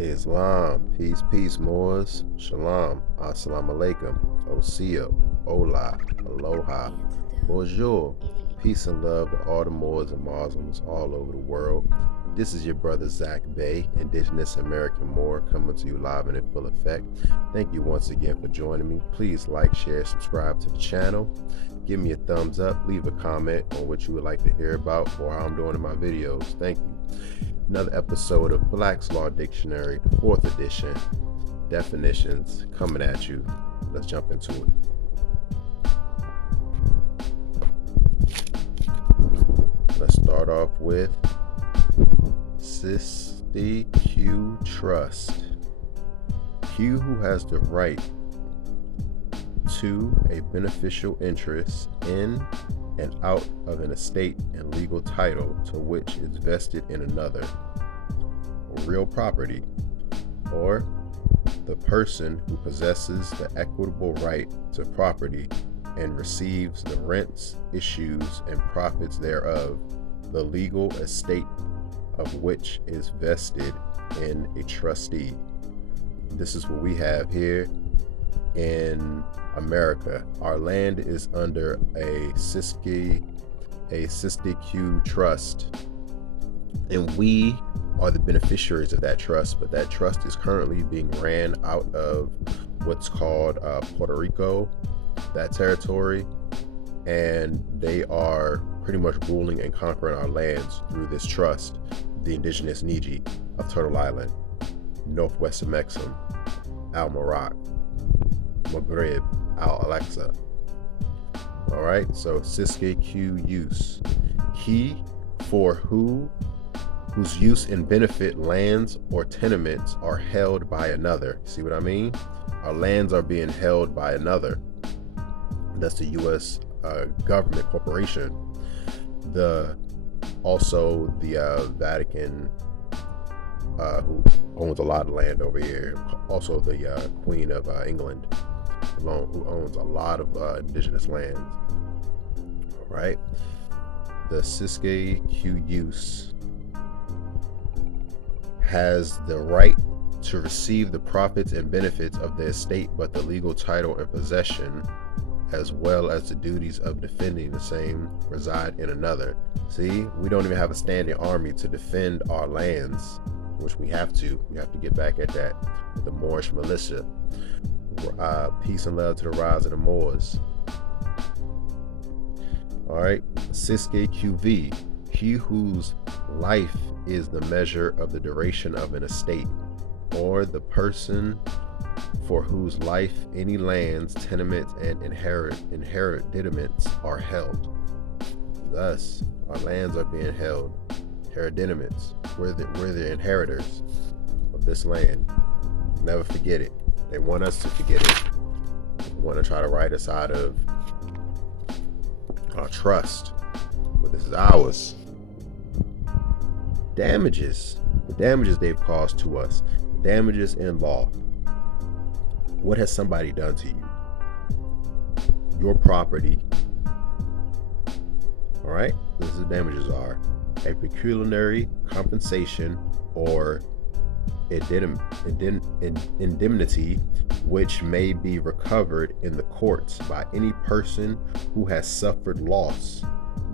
Islam, peace, peace, Moors, Shalom, Assalamu Alaikum, Osio, Ola, Aloha, Bonjour, peace and love to all the Moors and Muslims all over the world. This is your brother Tarik Bey, Indigenous American Moor, coming to you live and in full effect. Thank you once again for joining me. Please like, share, subscribe to the channel. Give me a thumbs up, leave a comment on what you would like to hear about or how I'm doing in my videos. Thank you. Another episode of Black's Law Dictionary, 4th edition, definitions coming at you. Let's jump into it. Let's start off with Cestui Que Trust. He who has the right to a beneficial interest in and out of an estate and legal title to which is vested in another, real property, or the person who possesses the equitable right to property and receives the rents, issues, and profits thereof, the legal estate of which is vested in a trustee. This is what we have here in America. Our land is under a Cestui Que Trust, and we are the beneficiaries of that trust, but that trust is currently being ran out of what's called Puerto Rico, that territory, and they are pretty much ruling and conquering our lands through this trust, the indigenous Niji of Turtle Island, Northwest Mexam, Al-Marak, Maghreb, Al-Alexa. All right, so Cestui Que Use. He for whose use and benefit lands or tenements are held by another. See what I mean? Our lands are being held by another. That's the U.S. Government corporation. Also the Vatican, who owns a lot of land over here. Also the Queen of England, who owns a lot of indigenous lands. All right, the Cestui Que Use has the right to receive the profits and benefits of the estate, but the legal title and possession, as well as the duties of defending the same, reside in another. See, we don't even have a standing army to defend our lands, which we have to. We have to get back at that with the Moorish militia. Peace and love to the rise of the Moors. All right, Cestui Que Vie. He whose life is the measure of the duration of an estate, or the person for whose life any lands, tenements, and inheritments are held. Thus, our lands are being held. Inheritments. We're the inheritors of this land. Never forget it. They want us to forget it. They want to try to write us out of our trust, but this is ours. Damages. The damages they've caused to us. Damages in law. What has somebody done to you? Your property. All right, this is what damages are. A pecuniary compensation or indemnity which may be recovered in the courts by any person who has suffered loss,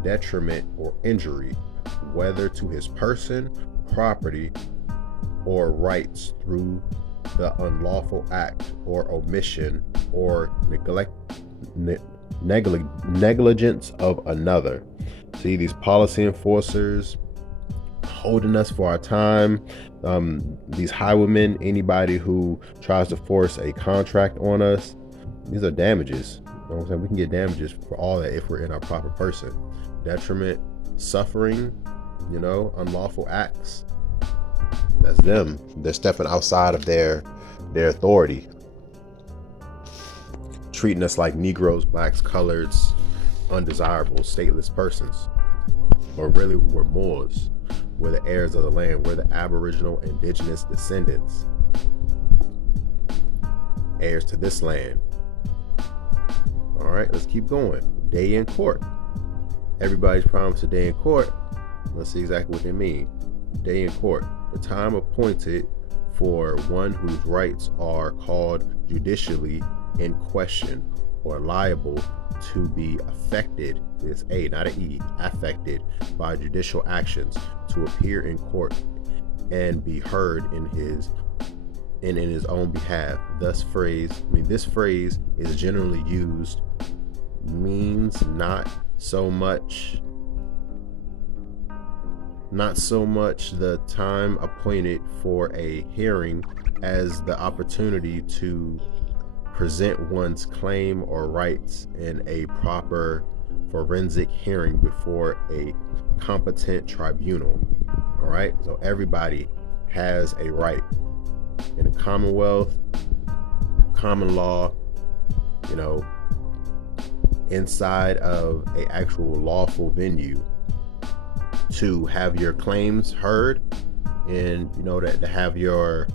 detriment, or injury, whether to his person, property, or rights through the unlawful act or omission or negligence of another. See, these policy enforcers holding us for our time, these highwaymen, anybody who tries to force a contract on us, these are damages. You know what I'm saying? We can get damages for all that if we're in our proper person. Detriment, suffering, unlawful acts. That's them. They're stepping outside of their authority. Treating us like Negroes, blacks, coloreds, undesirable, stateless persons. But really, we're Moors. We're the heirs of the land. We're the Aboriginal indigenous descendants. Heirs to this land. All right, let's keep going. Day in court. Everybody's promised a day in court. Let's see exactly what they mean. Day in court. The time appointed for one whose rights are called judicially in question or liable to be affected, this A, not an E, affected by judicial actions, to appear in court and be heard in his own behalf. This phrase is generally used, means not so much the time appointed for a hearing as the opportunity to present one's claim or rights in a proper forensic hearing before a competent tribunal. All right, so everybody has a right in a commonwealth, common law, inside of a actual lawful venue, to have your claims heard, and to have your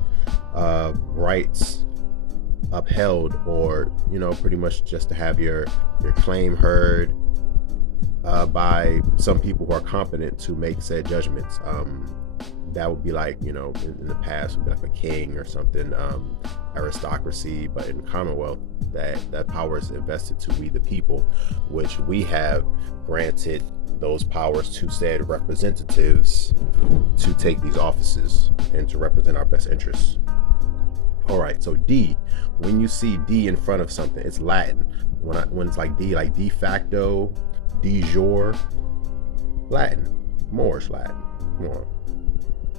rights upheld, or pretty much just to have your claim heard by some people who are competent to make said judgments. That would be like, in the past would be like a king or something, aristocracy, but in the Commonwealth, that power is invested to we the people, which we have granted those powers to said representatives to take these offices and to represent our best interests. All right, so D, when you see D in front of something, it's Latin. When it's like D, like de facto, de jure, Latin, Moorish Latin. Come on.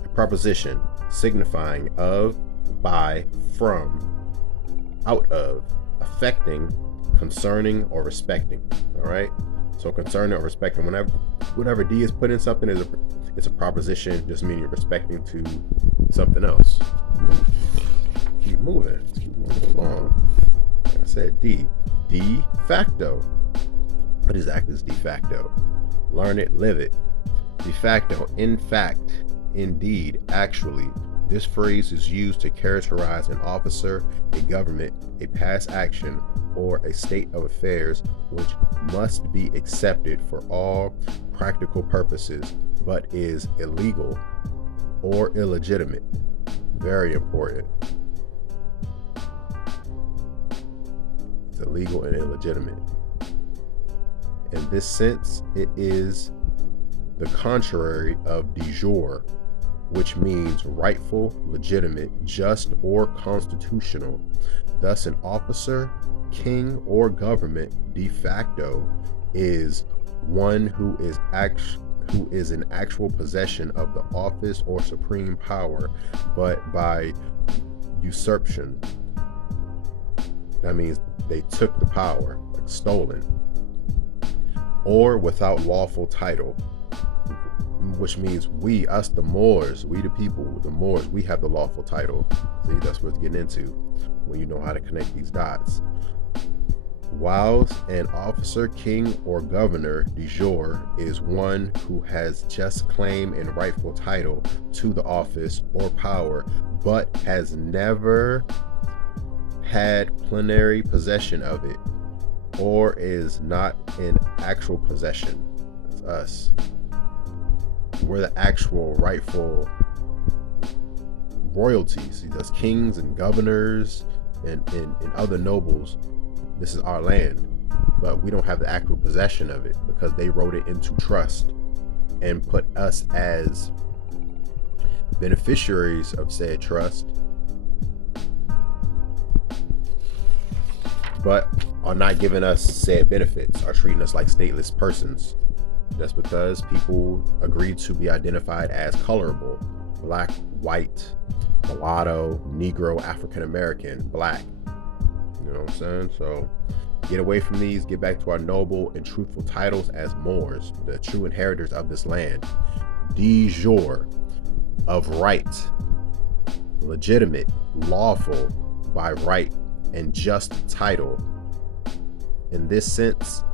A preposition signifying of, by, from, out of, affecting, concerning, or respecting. All right. So concerning or respecting, whenever D is put in something, it's a proposition, just meaning respecting to something else. Keep moving. Let's keep moving along. Like I said, D. De facto. What exactly is de facto? Learn it, live it. De facto, in fact, indeed, actually. This phrase is used to characterize an officer, a government, a past action, or a state of affairs which must be accepted for all practical purposes, but is illegal or illegitimate. Very important. It's illegal and illegitimate. In this sense, it is the contrary of de jure, which means rightful, legitimate, just, or constitutional. Thus, an officer, king, or government de facto is one who is in actual possession of the office or supreme power, but by usurpation. That means they took the power, like stolen, or without lawful title, which means we, us, the Moors, we the people, the Moors, we have the lawful title. See, that's what it's getting into when you know how to connect these dots. Whilst an officer, king, or governor de jure is one who has just claim and rightful title to the office or power, but has never had plenary possession of it, or is not in actual possession. That's us. We're the actual rightful royalties. That's kings and governors and other nobles. This is our land, but we don't have the actual possession of it because they wrote it into trust and put us as beneficiaries of said trust, but are not giving us said benefits, are treating us like stateless persons. That's because people agreed to be identified as colorable: black, white, mulatto, Negro, African American, black. You know what I'm saying? So get away from these, get back to our noble and truthful titles as Moors, the true inheritors of this land. De jure, of right, legitimate, lawful, by right, and just title. In this sense,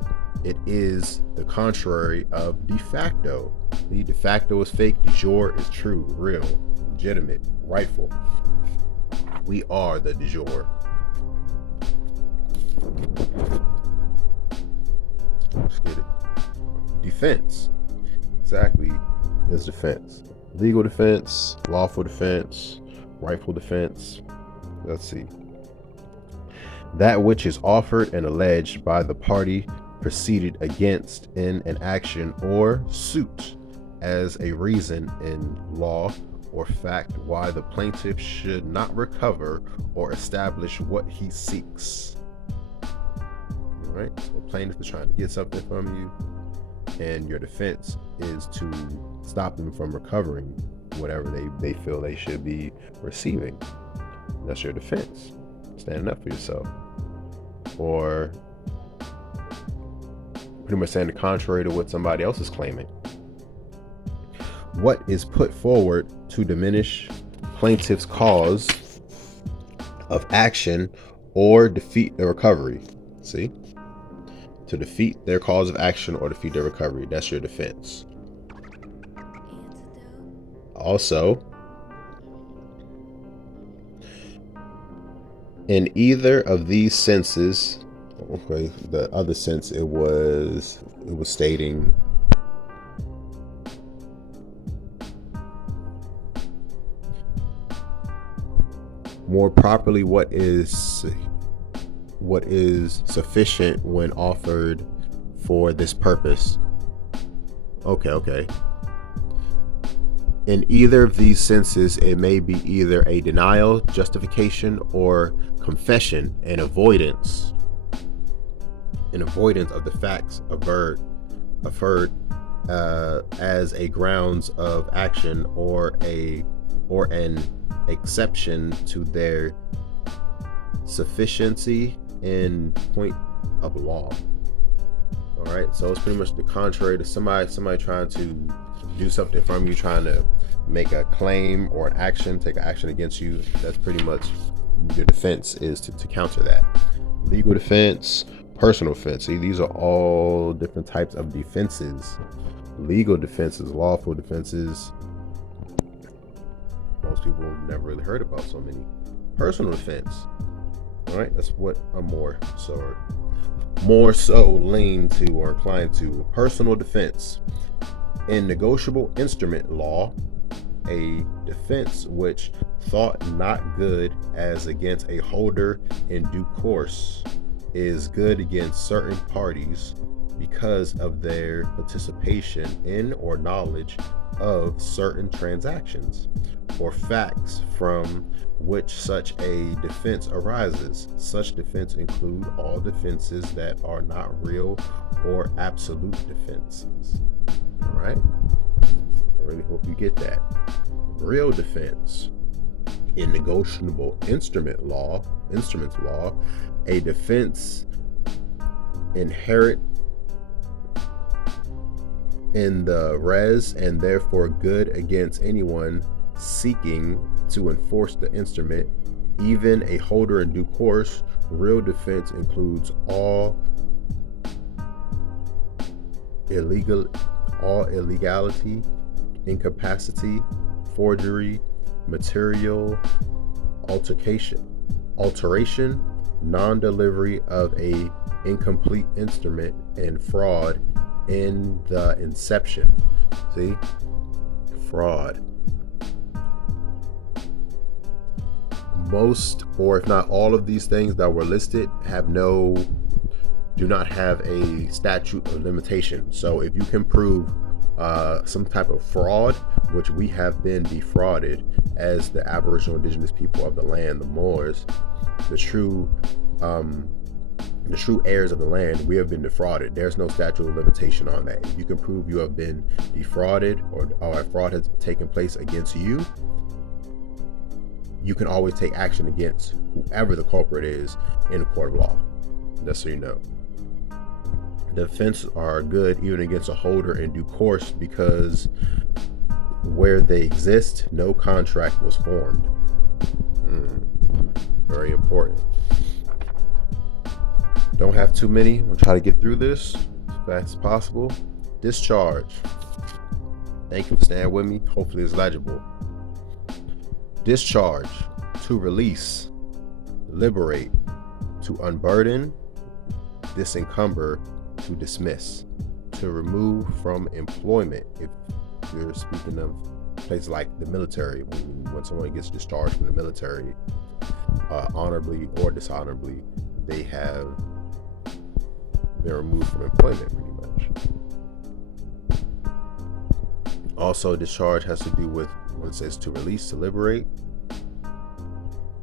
it is the contrary of de facto. The de facto is fake, de jure is true, real, legitimate, rightful. We are the de jure. Let's get it. Defense. Exactly is defense. Legal defense, lawful defense, Rightful defense. Let's see. That which is offered and alleged by the party proceeded against in an action or suit as a reason in law or fact why the plaintiff should not recover or establish what he seeks. All right, so the plaintiff is trying to get something from you, and your defense is to stop them from recovering whatever they feel they should be receiving. That's your defense, standing up for yourself, or pretty much saying the contrary to what somebody else is claiming. What is put forward to diminish plaintiff's cause of action or defeat the recovery. See? To defeat their cause of action or defeat their recovery. That's your defense. Also, in either of these senses, okay, the other sense it was stating more properly what is sufficient when offered for this purpose. Okay. In either of these senses, it may be either a denial, justification, or confession and avoidance of the facts averred as a grounds of action or an exception to their sufficiency in point of law. All right, so it's pretty much the contrary to somebody trying to do something from you, trying to make a claim or an action, take an action against you. That's pretty much your defense, is to counter that. Legal defense, personal defense. See, these are all different types of defenses. Legal defenses, lawful defenses. Most people have never really heard about so many. Personal defense. All right, that's what I'm more so lean to or inclined to. Personal defense. In negotiable instrument law, a defense which thought not good as against a holder in due course is good against certain parties because of their participation in or knowledge of certain transactions or facts from which such a defense arises. Such defense include all defenses that are not real or absolute defenses. All right, I really hope you get that. Real defense. In negotiable instruments law, a defense inherent in the res and therefore good against anyone seeking to enforce the instrument, even a holder in due course. Real defense includes all illegality, incapacity, forgery, material alteration, non-delivery of a incomplete instrument, and fraud in the inception. See? Fraud. Most, or if not all of these things that were listed do not have a statute of limitation. So if you can prove some type of fraud, which we have been defrauded as the Aboriginal Indigenous people of the land, the Moors, the true heirs of the land, we have been defrauded. There's no statute of limitation on that. If you can prove you have been defrauded or a fraud has taken place against you, you can always take action against whoever the culprit is in a court of law. Just so you know. Defense are good even against a holder in due course because where they exist, no contract was formed. Very important. Don't have too many. I'm gonna try to get through this as fast as possible. Discharge. Thank you for staying with me. Hopefully it's legible. Discharge. To release, liberate, to unburden, disencumber, to dismiss, to remove from employment. If you're speaking of places like the military, when someone gets discharged from the military, honorably or dishonorably, they have been removed from employment pretty much. Also, discharge has to do with, when it says to release, to liberate,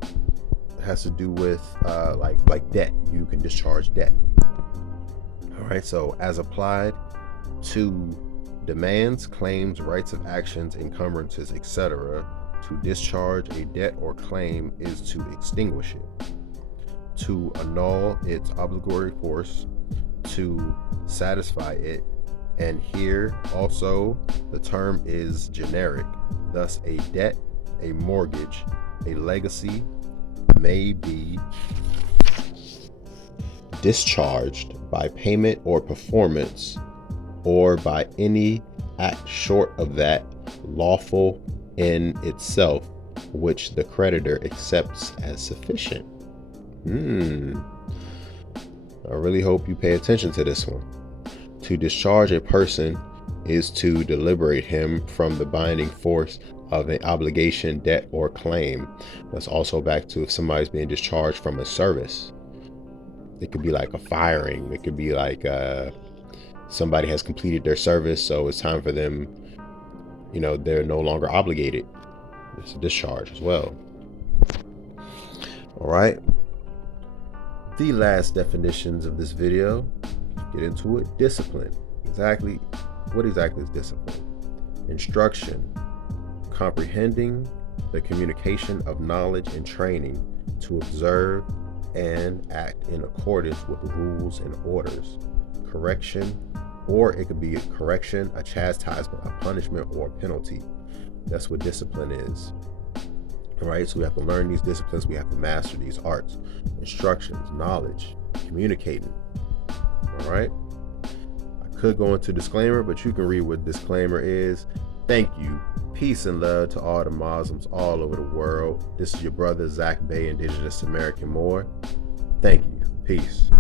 it has to do with like debt. You can discharge debt. All right, so as applied to demands, claims, rights of actions, encumbrances, etc., to discharge a debt or claim is to extinguish it, to annul its obligatory force, to satisfy it, and here also the term is generic. Thus, a debt, a mortgage, a legacy may be discharged by payment or performance, or by any act short of that lawful in itself, which the creditor accepts as sufficient. I really hope you pay attention to this one. To discharge a person is to deliberate him from the binding force of an obligation, debt, or claim. That's also back to if somebody's being discharged from a service. It could be like a firing. It could be like somebody has completed their service, so it's time for them, they're no longer obligated. It's a discharge as well. All right. The last definitions of this video, get into it. Discipline. What exactly is discipline? Instruction, comprehending the communication of knowledge and training to observe and act in accordance with rules and orders. Correction, or it could be a correction, a chastisement, a punishment, or a penalty. That's what discipline is. All right, so we have to learn these disciplines. We have to master these arts, instructions, knowledge, communicating. All right. I could go into disclaimer, but you can read what disclaimer is. Thank you. Peace and love to all the Muslims all over the world. This is your brother, Tarik Bey, Indigenous American Moor. Thank you. Peace.